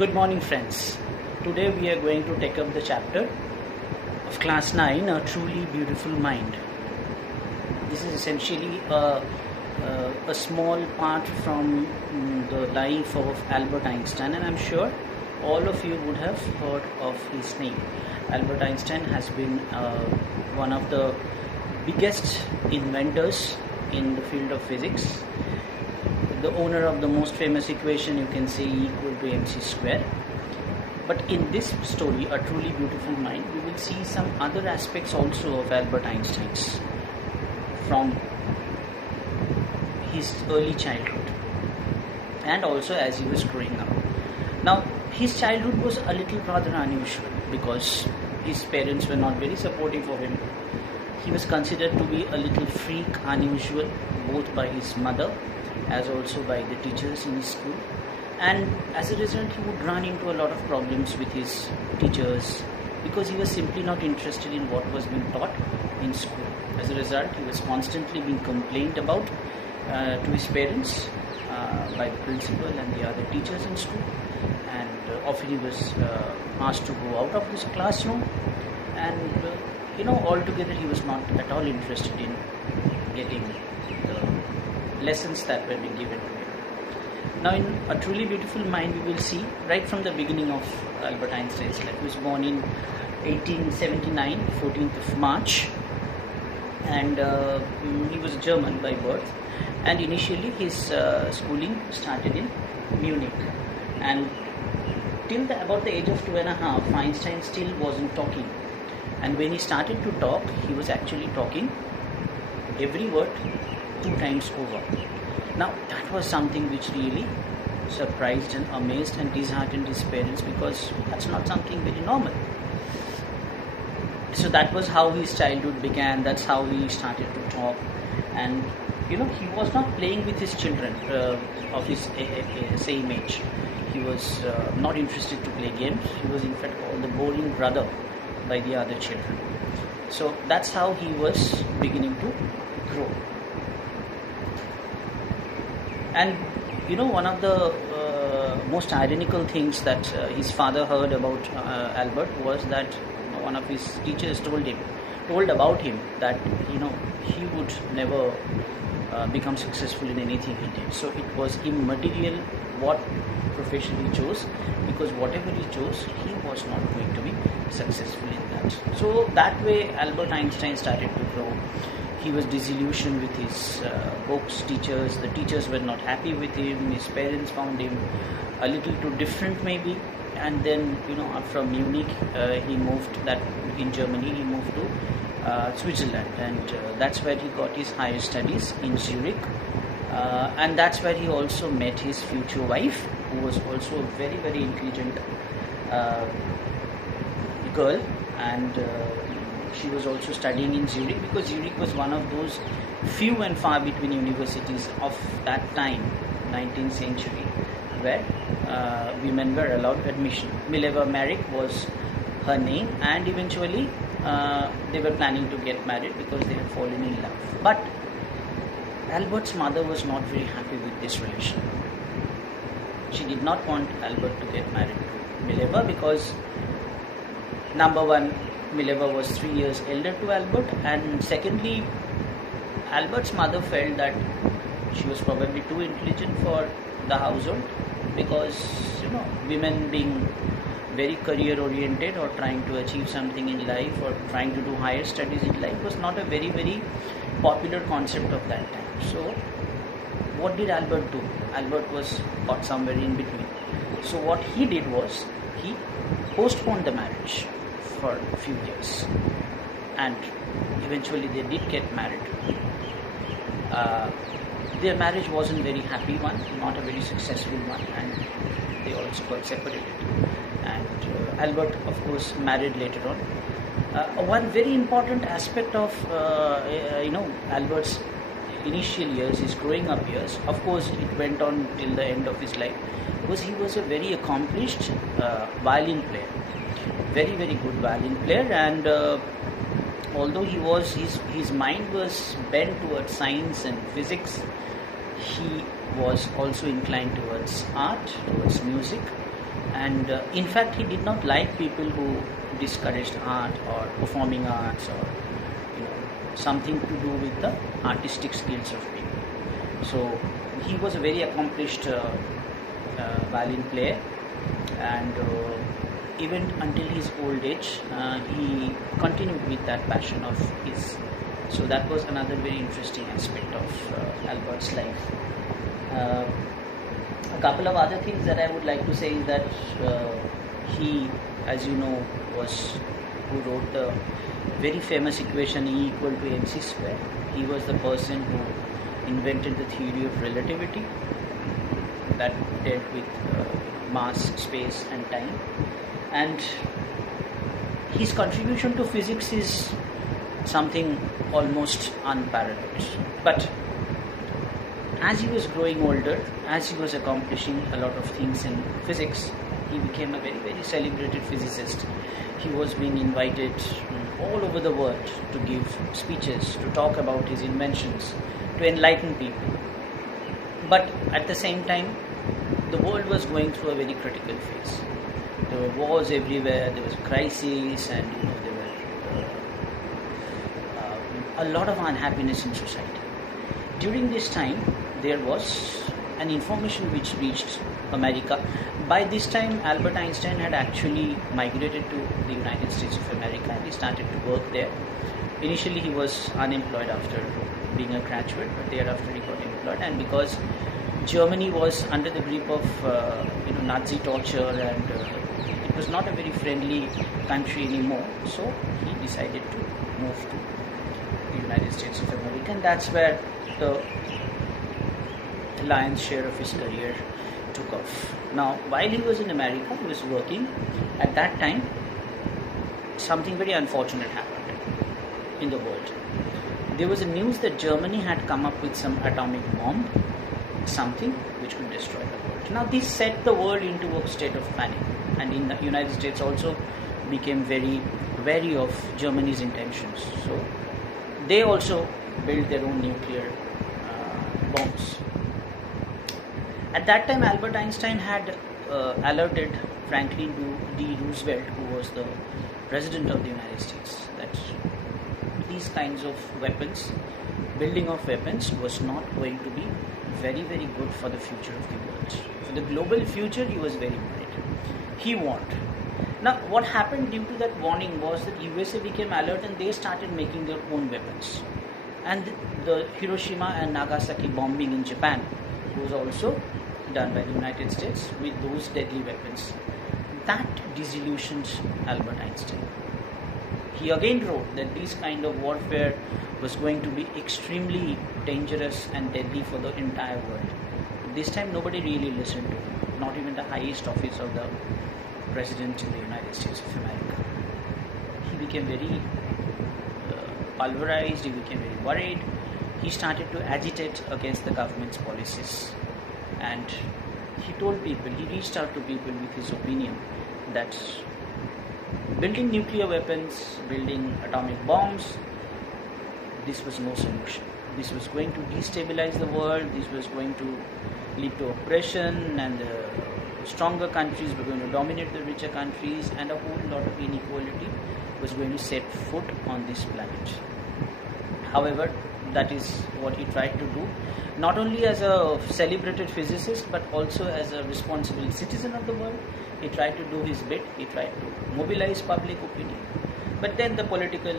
Good morning, friends. Today we are going to take up the chapter of class 9, A Truly Beautiful Mind. This is essentially a small part from the life of Albert Einstein, and I'm sure all of you would have heard of his name. Albert Einstein has been one of the biggest inventors in the field of physics, the owner of the most famous equation, you can say E equal to mc square. But in this story, A Truly Beautiful Mind, we will see some other aspects also of Albert Einstein's from his early childhood and also as he was growing up. Now, his childhood was a little rather unusual because his parents were not very supportive of him. He was considered to be a little freak, unusual, both by his mother as also by the teachers in his school, and as a result he would run into a lot of problems with his teachers because he was simply not interested in what was being taught in school. As a result, he was constantly being complained about to his parents by the principal and the other teachers in school, and often he was asked to go out of his classroom, and altogether he was not at all interested in getting the lessons that were being given to him. Now, in A Truly Beautiful Mind, we will see right from the beginning of Albert Einstein's life. He was born in 1879, 14th of March, and he was German by birth. And initially his schooling started in Munich, and till about the age of 2.5, Einstein still wasn't talking. And when he started to talk, he was actually talking every word 2 times over. Now, that was something which really surprised and amazed and disheartened his parents, because that's not something very normal. So that was how his childhood began. That's how he started to talk. And he was not playing with his children of his same age. He was not interested to play games. He was in fact called the boring brother by the other children. So that's how he was beginning to grow. And one of the most ironical things that his father heard about Albert was that one of his teachers told about him that he would never become successful in anything he did. So it was immaterial what profession he chose, because whatever he chose, he was not going to be successful in that. So that way Albert Einstein started to grow. He was disillusioned with his books, teachers. The teachers were not happy with him. His parents found him a little too different maybe. And then, from Munich, he moved, that in Germany, he moved to Switzerland. And that's where he got his higher studies in Zurich. And that's where he also met his future wife, who was also a very, very intelligent girl. And she was also studying in Zurich, because Zurich was one of those few and far between universities of that time, 19th century, where women were allowed admission. Mileva Maric was her name, and eventually they were planning to get married because they had fallen in love. But Albert's mother was not very happy with this relation. She did not want Albert to get married to Mileva because, number one, Mileva was 3 years elder to Albert, and secondly, Albert's mother felt that she was probably too intelligent for the household, because women being very career oriented or trying to achieve something in life or trying to do higher studies in life was not a very, very popular concept of that time. So what did Albert do? Albert was caught somewhere in between. So what he did was he postponed the marriage for a few years, and eventually they did get married. Their marriage wasn't very happy one, not a very successful one, and they also got separated. And Albert, of course, married later on. One very important aspect of Albert's initial years, his growing up years, of course it went on till the end of his life, was he was a very accomplished violin player. Very, very good violin player, and although his mind was bent towards science and physics, he was also inclined towards art, towards music, And in fact, he did not like people who discouraged art or performing arts or something to do with the artistic skills of people. So he was a very accomplished violin player, and even until his old age, he continued with that passion of his. So that was another very interesting aspect of Albert's life. A couple of other things that I would like to say is that he, as you know, was who wrote the very famous equation E equal to mc square. He was the person who invented the theory of relativity that dealt with mass, space and time. And his contribution to physics is something almost unparalleled. But as he was growing older, as he was accomplishing a lot of things in physics, he became a very, very celebrated physicist. He was being invited all over the world to give speeches, to talk about his inventions, to enlighten people. But at the same time, the world was going through a very critical phase. There were wars everywhere, there was crises, and there were a lot of unhappiness in society. During this time, there was an information which reached America. By this time, Albert Einstein had actually migrated to the United States of America, and he started to work there. Initially, he was unemployed after being a graduate, but thereafter he got employed. And because Germany was under the grip of Nazi torture, and it was not a very friendly country anymore, so he decided to move to the United States of America, and that's where the lion's share of his career took off. Now, while he was in America, he was working. At that time, something very unfortunate happened in the world. There was a news that Germany had come up with some atomic bomb, something which could destroy the world. Now, this set the world into a state of panic, and in the United States also became very wary of Germany's intentions. So they also built their own nuclear bombs. At that time, Albert Einstein had alerted Franklin D. Roosevelt, who was the President of the United States, that these kinds of weapons, building of weapons, was not going to be very, very good for the future of the world. For the global future, he was very worried. He warned. Now, what happened due to that warning was that USA became alert, and they started making their own weapons. And the Hiroshima and Nagasaki bombing in Japan was also done by the United States with those deadly weapons. That disillusioned Albert Einstein. He again wrote that this kind of warfare was going to be extremely dangerous and deadly for the entire world. This time nobody really listened to him, not even the highest office of the President in the United States of America. He became very pulverized, he became very worried. He started to agitate against the government's policies. And he told people, he reached out to people with his opinion that building nuclear weapons, building atomic bombs, this was no solution. This was going to destabilize the world, this was going to lead to oppression, and the stronger countries were going to dominate the richer countries, and a whole lot of inequality was going to set foot on this planet. However, that is what he tried to do, not only as a celebrated physicist but also as a responsible citizen of the world. He tried to do his bit, he tried to mobilize public opinion. But then the political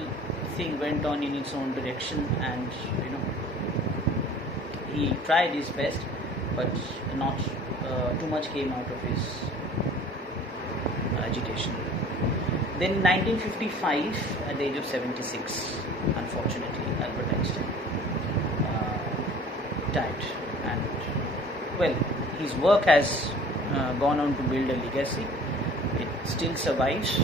thing went on in its own direction, and he tried his best, but not too much came out of his agitation. Then in 1955, at the age of 76, unfortunately, Albert Einstein died. And well, his work has gone on to build a legacy. It still survives.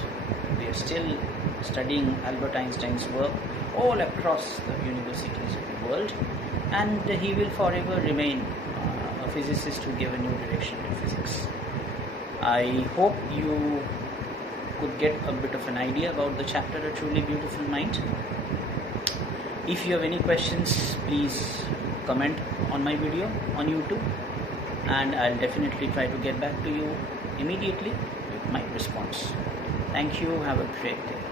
We are still studying Albert Einstein's work all across the universities of the world, and he will forever remain a physicist who gave a new direction to physics. I hope you could get a bit of an idea about the chapter A Truly Beautiful Mind. If you have any questions, please comment on my video on YouTube. and I'll definitely try to get back to you immediately with my response. Thank you. Have a great day.